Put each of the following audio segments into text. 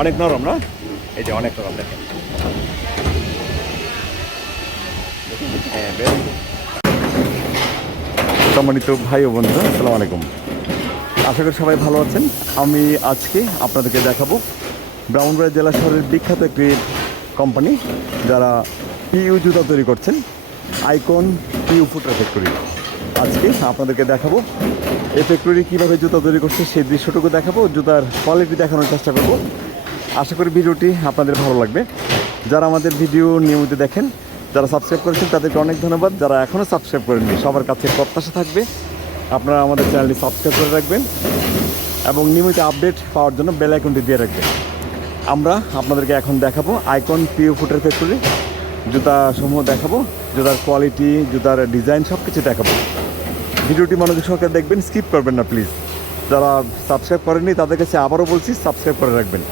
অনেক নরম, না? এই যে অনেক নরম দেখেন। হ্যাঁ সম্মানিত ভাই ও বন্ধু আসসালামু আলাইকুম। আশা করি সবাই ভালো আছেন। আমি আজকে আপনাদেরকে দেখাবো ব্রাহ্মণবাড়িয়া জেলা শহরের বিখ্যাত একটি কোম্পানি যারা পিইউ জুতা তৈরি করছেন, আইকন পিইউ ফুটার ফ্যাক্টরি আজকে আপনাদেরকে দেখাবো এই ফ্যাক্টরি কীভাবে জুতা তৈরি করছে, সেই দৃশ্যটুকু দেখাবো, জুতার কোয়ালিটি দেখানোর চেষ্টা করব। আশা করি ভিডিওটি আপনাদের ভালো লাগবে। যারা আমাদের ভিডিও নিয়মিত দেখেন, যারা সাবস্ক্রাইব করেছেন, তাদেরকে অনেক ধন্যবাদ। যারা এখনও সাবস্ক্রাইব করেননি, সবার কাছে প্রত্যাশা থাকবে, আপনারা আমাদের চ্যানেলটি সাবস্ক্রাইব করে রাখবেন এবং নিয়মিত আপডেট পাওয়ার জন্য বেল আইকনটি দিয়ে রাখবেন। আমরা আপনাদেরকে এখন দেখাবো আইকন পিও ফুটের ফ্যাক্টরি জুতা সমূহ দেখাবো, জুতার কোয়ালিটি জুতার ডিজাইন সব কিছু দেখাবো। ভিডিওটি মনোযোগ সহকারে দেখবেন স্কিপ করবেন না প্লিজ যারা সাবস্ক্রাইব করেননি, তাদের কাছে আবারও বলছি সাবস্ক্রাইব করে রাখবেন।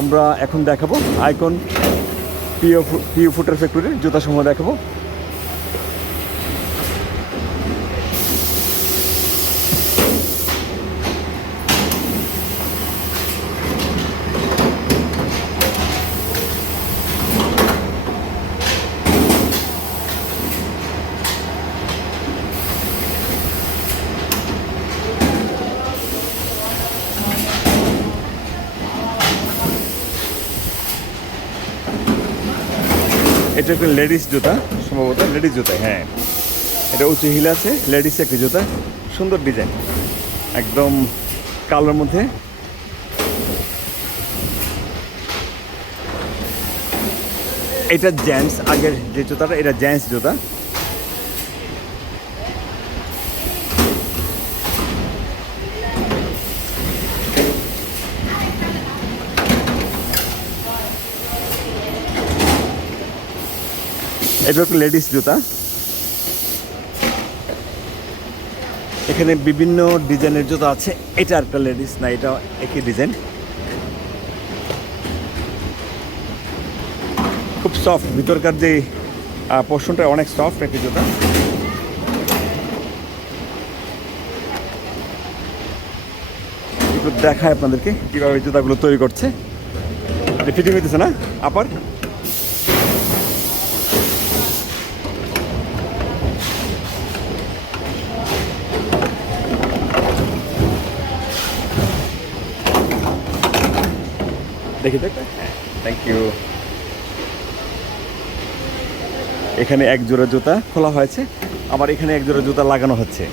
আমরা এখন দেখাবো আইকন পিও পিও ফুটের ফ্যাক্টরির জুতা সময় দেখাবো। এটা একটা লেডিস জুতা, সম্ভবত লেডিস জুতা হ্যাঁ। এটা উঁচু হিল আছে, লেডিস একটা জুতা, সুন্দর ডিজাইন। একদম কালোর মধ্যে। এটা জেন্টস, আগের যে জুতাটা, এটা জেন্টস জুতা। এটা একটা লেডিস জুতা। এখানে বিভিন্ন ডিজাইনের জুতা আছে। এটা একটা লেডিস, না এটা একই ডিজাইন। খুব সফট ভিতরকার যে পোর্শনটা অনেক সফট একটি জুতা। দেখায় আপনাদেরকে কীভাবে জুতাগুলো তৈরি করছে। ফিটিং হইতেছে না আপার দেখি দেখ থ্যাংক ইউ এখানে এক জোড়া জুতা খোলা হয়েছে আবার এখানে এক জোড়া জুতা লাগানো হচ্ছে।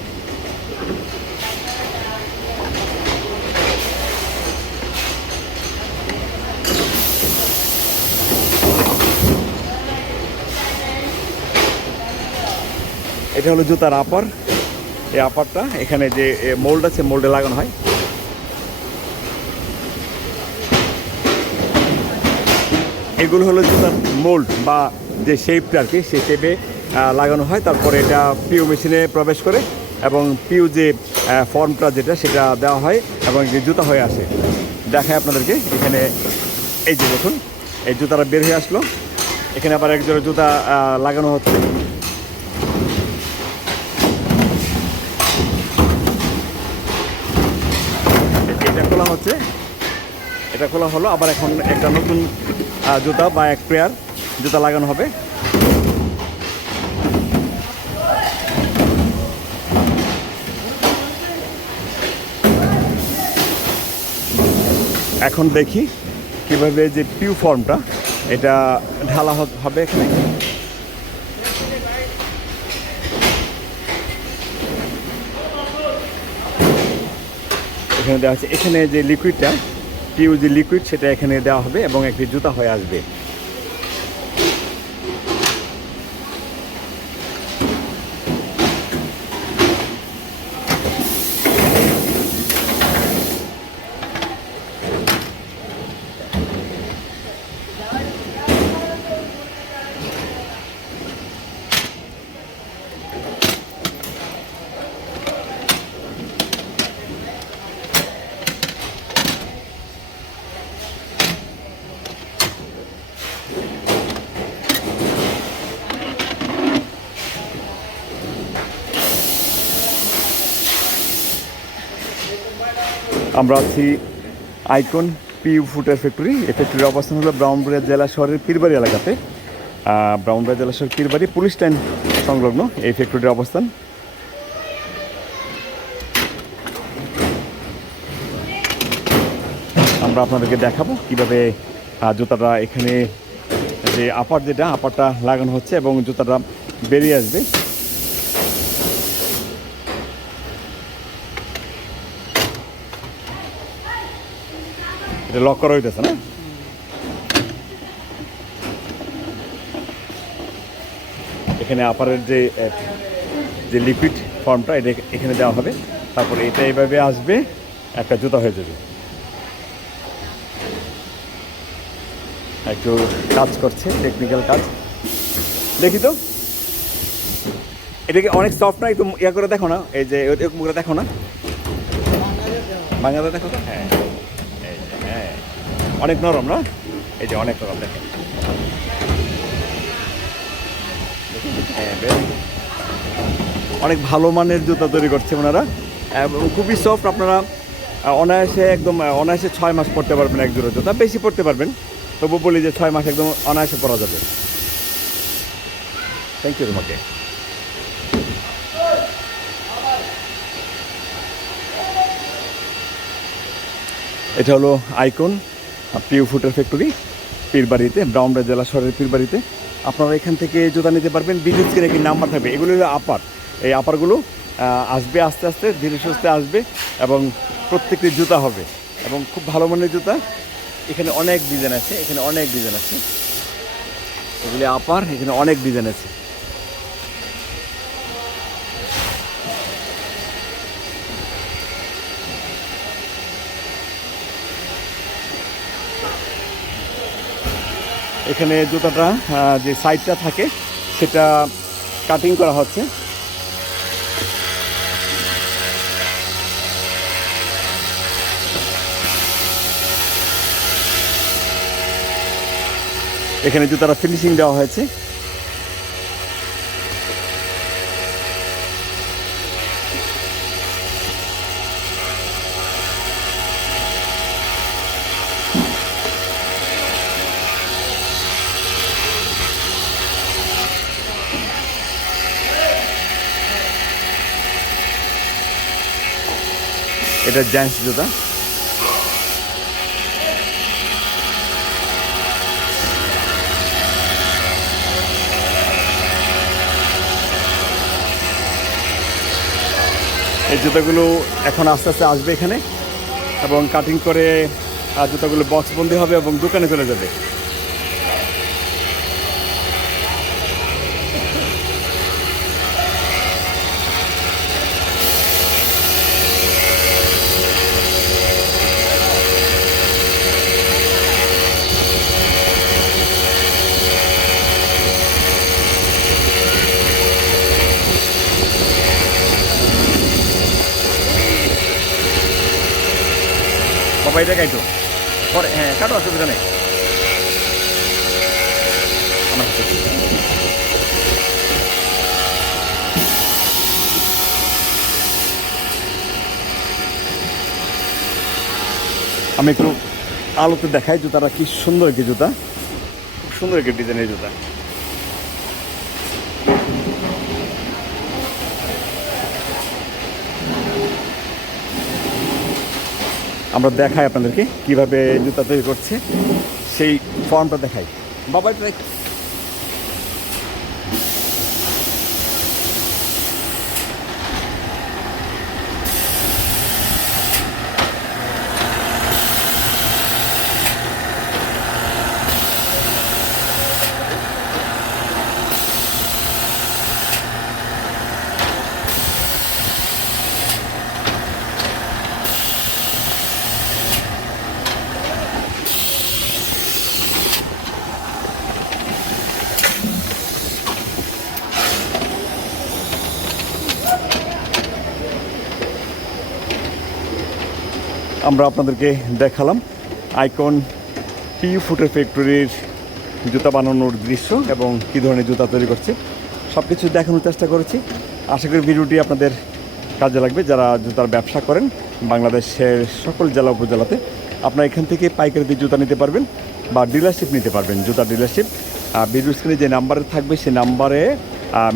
এটা হলো জুতার আপার এই আপারটা এখানে যে মোল্ড আছে মোল্ডে লাগানো হয়। এগুলো হলো জুতার মোল্ড বা যে শেপটা আর কি, সেই শেপে লাগানো হয়। তারপরে এটা পিউ মেশিনে প্রবেশ করে এবং পিউ যে ফর্মটা যেটা, সেটা দেওয়া হয় এবং যে জুতা হয়ে আসে। দেখায় আপনাদেরকে, এখানে এই যে দেখুন, এই জুতাটা বের হয়ে আসলো। এখানে আবার এক জোড়া জুতা লাগানো হচ্ছে। এটা খোলা হচ্ছে। এটা খোলা হলো, আবার এখন একটা নতুন জুতা বা এক পেয়ার জুতা লাগানো হবে। এখন দেখি কীভাবে যে পিউ ফর্মটা, এটা ঢালা হবে এখানে। এখানে দেওয়া আছে, এখানে যে লিকুইডটা যে লিকুইড সেটা এখানে দেওয়া হবে এবং একটি জুতা হয়ে আসবে। আমরা আছি আইকন পিউ ফুটের ফ্যাক্টরি। এই ফ্যাক্টরির অবস্থান হলো ব্রাউনবাড়িয়া জেলা শহরের পীরবাড়ি এলাকাতে। ব্রাউনবাড়িয়া জেলা শহরের পীরবাড়ি পুলিশ স্ট্যান্ড সংলগ্ন এই ফ্যাক্টরির অবস্থান। আমরা আপনাদেরকে দেখাবো কীভাবে জুতাটা এখানে যে আপার যেটা, আপারটা লাগানো হচ্ছে এবং জুতাটা বেরিয়ে আসবে। এটা লক করা হইতেছে না? এখানে আপারের যে যে লিকুইড ফর্মটা এটা এখানে দেওয়া হবে। তারপরে এটা এইভাবে আসবে, একটা জুতা হয়ে যাবে। একটু কাজ করছে টেকনিক্যাল কাজ। দেখি তো। এটাকে অনেক সফট না, একটু ইয়া করে দেখো না। এই যে দেখো না। বাংলাতে দেখো। হ্যাঁ। অনেক নরম, না? এই যে অনেক নরম, দেখেন। হ্যাঁ. অনেক ভালো মানের জুতা তৈরি করছে ওনারা। খুবই সফট আপনারা অনায়াসে একদম অনায়াসে ছয় মাস পড়তে পারবেন এক জোড়া জুতা। বেশি পড়তে পারবেন, তবু বলি যে ছয় মাস একদম অনায়াসে পরা যাবে। থ্যাংক ইউ তোমাকে। এটা হলো আইকন। পিউ ফুটের ফ্যাক্টরি পীরবাড়িতে ব্রাউনবাড়ি জেলা শহরের পীরবাড়িতে, আপনারা এখান থেকে জুতা নিতে পারবেন। বিদ্যুৎ কিনে কি নাম্বার থাকবে। এগুলো হলো আপার এই আপারগুলো আসবে আস্তে আস্তে, ধীরে সুস্থে আসবে এবং প্রত্যেকটি জুতা হবে। এবং খুব ভালো মানের জুতা। এখানে অনেক ডিজাইন আছে, এখানে অনেক ডিজাইন আছে। এগুলি আপার এখানে অনেক ডিজাইন আছে। এখানে জুতাটা যে সাইডটা থাকে সেটা কাটিং করা হচ্ছে। এখানে জুতাটা ফিনিশিং দেওয়া হয়েছে। এটা জেন্টস জুতা। এই জুতাগুলো এখন আস্তে আস্তে আসবে এখানে এবং কাটিং করে জুতাগুলো বক্স বন্দি হবে এবং দোকানে চলে যাবে। বাবা এটা কাটো পরে হ্যাঁ কাটো অসুবিধা নেই। আমি একটু আলোতে দেখাই জুতাটা, কি সুন্দর একটি জুতা। খুব সুন্দর একটি ডিজাইনের জুতা। আমরা দেখাই আপনাদেরকে কীভাবে জুতা তৈরি করছে। সেই ফর্মটা দেখাই। বাবা আমরা আপনাদেরকে দেখালাম আইকন পি ফুটের ফ্যাক্টরির জুতা বানানোর দৃশ্য এবং কী ধরনের জুতা তৈরি করছে। সব কিছু দেখানোর চেষ্টা করেছি। আশা করি ভিডিওটি আপনাদের কাজে লাগবে। যারা জুতার ব্যবসা করেন বাংলাদেশের সকল জেলা উপজেলাতে, আপনারা এখান থেকে পাইকারি দিয়ে জুতা নিতে পারবেন বা ডিলারশিপ নিতে পারবেন জুতা ডিলারশিপ ভিডিও স্ক্রিনে যে নাম্বারে থাকবে সেই নাম্বারে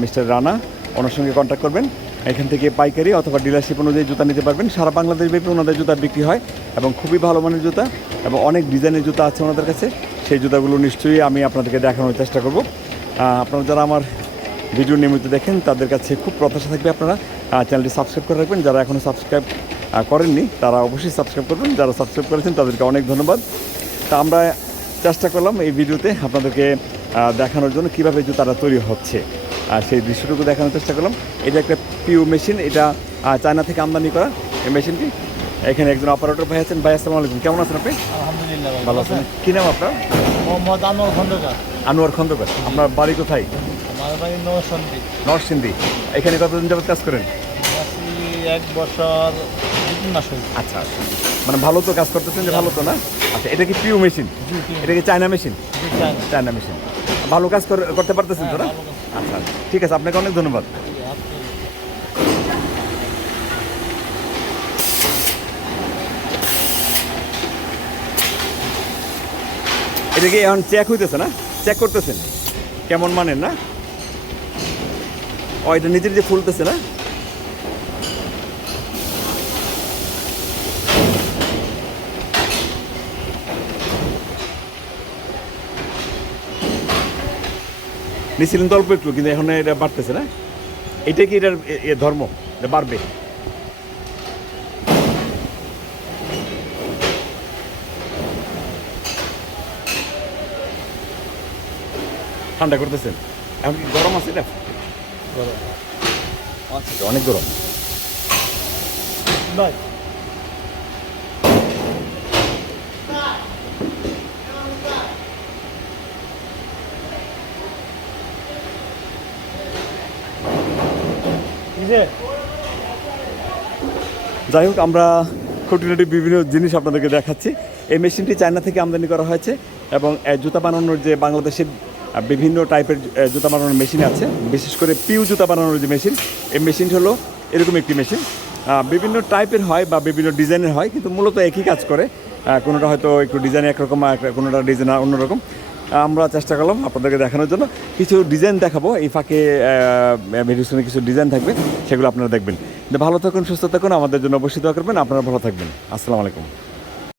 মিস্টার রানা ওনার সঙ্গে কন্ট্যাক্ট করবেন। এখান থেকে পাইকারি অথবা ডিলারশিপ অনুযায়ী জুতা নিতে পারবেন। সারা বাংলাদেশ ব্যাপী ওনাদের জুতা বিক্রি হয় এবং খুবই ভালো মানের জুতা এবং অনেক ডিজাইনের জুতা আছে ওনাদের কাছে। সেই জুতাগুলো নিশ্চয়ই আমি আপনাদেরকে দেখানোর চেষ্টা করব। আপনারা যারা আমার ভিডিও নিয়মিত দেখেন, তাদের কাছে খুব প্রত্যাশা থাকবে আপনারা চ্যানেলটি সাবস্ক্রাইব করে রাখবেন। যারা এখনও সাবস্ক্রাইব করেননি, তারা অবশ্যই সাবস্ক্রাইব করবেন। যারা সাবস্ক্রাইব করেছেন, তাদেরকে অনেক ধন্যবাদ। তা আমরা চেষ্টা করলাম এই ভিডিওতে আপনাদেরকে দেখানোর জন্য কীভাবে জুতাটা তৈরি হচ্ছে। আর সেই দৃশ্যটুকু দেখানোর চেষ্টা করলাম। এটা একটা পিউ মেশিন এটা চায়না থেকে আমদানি করা এই মেশিনটি। এখানে একজন অপারেটর ভাই আছেন। ভাই আসসালামু আলাইকুম। কেমন আছেন আপনি? আলহামদুলিল্লাহ ভালো আছেন। কী নাম আপনার? মোহাম্মদ আনোয়ার খন্দকার। আনোয়ার খন্দকার। আপনার বাড়ি কোথায়? আমার বাড়ি নবসন্দী নরসিংদী। এখানে কতদিন যাবত কাজ করেন? এক বছর তিন মাস আচ্ছা আচ্ছা। মানে ভালো তো কাজ করতেছেন যে ভালো তো না? আচ্ছা এটা কি পিউ মেশিন? এটা কি চায়না মেশিন। চায়না। মেশিন। ভালো কাজ করে- করতে পারতেছেন তো না? হ্যাঁ। আচ্ছা। ঠিক আছে, আপনাকে অনেক ধন্যবাদ। এটা কি এখন চেক হইতেছে না? চেক করতেছেন? কেমন মানের না? ও, এটা নিজের যে ফুলতেছে না? নিছিলেন তো অল্প একটু কিন্তু এখন এটা বাড়তেছে না। এটা কি এটার ধর্ম? এটা বাড়বে? ঠান্ডা করতেছেন? এখন কি গরম আছে এটা? গরম। আচ্ছা অনেক গরম। ভাই যাই হোক, আমরা খুঁটিনাটি বিভিন্ন জিনিস আপনাদেরকে দেখাচ্ছি। এই মেশিনটি চায়না থেকে আমদানি করা হয়েছে এবং জুতা বানানোর যে বাংলাদেশের বিভিন্ন টাইপের জুতা বানানোর মেশিন আছে। বিশেষ করে পিউ জুতা বানানোর যে মেশিন, এই মেশিনটি হলো এরকম একটি মেশিন। বিভিন্ন টাইপের হয় বা বিভিন্ন ডিজাইনের হয়, কিন্তু মূলত একই কাজ করে। কোনোটা হয়তো একটু ডিজাইন একরকম কোনোটা ডিজাইন অন্যরকম। আমরা চেষ্টা করলাম আপনাদেরকে দেখানোর জন্য। কিছু ডিজাইন দেখাবো, এই ফাঁকে মেডিসিনে কিছু ডিজাইন থাকবে, সেগুলো আপনারা দেখবেন। ভালো থাকুন, সুস্থ থাকুন, আমাদের জন্য অবশ্যই দোয়া করবেন, আপনারা ভালো থাকবেন। আসসালামু আলাইকুম।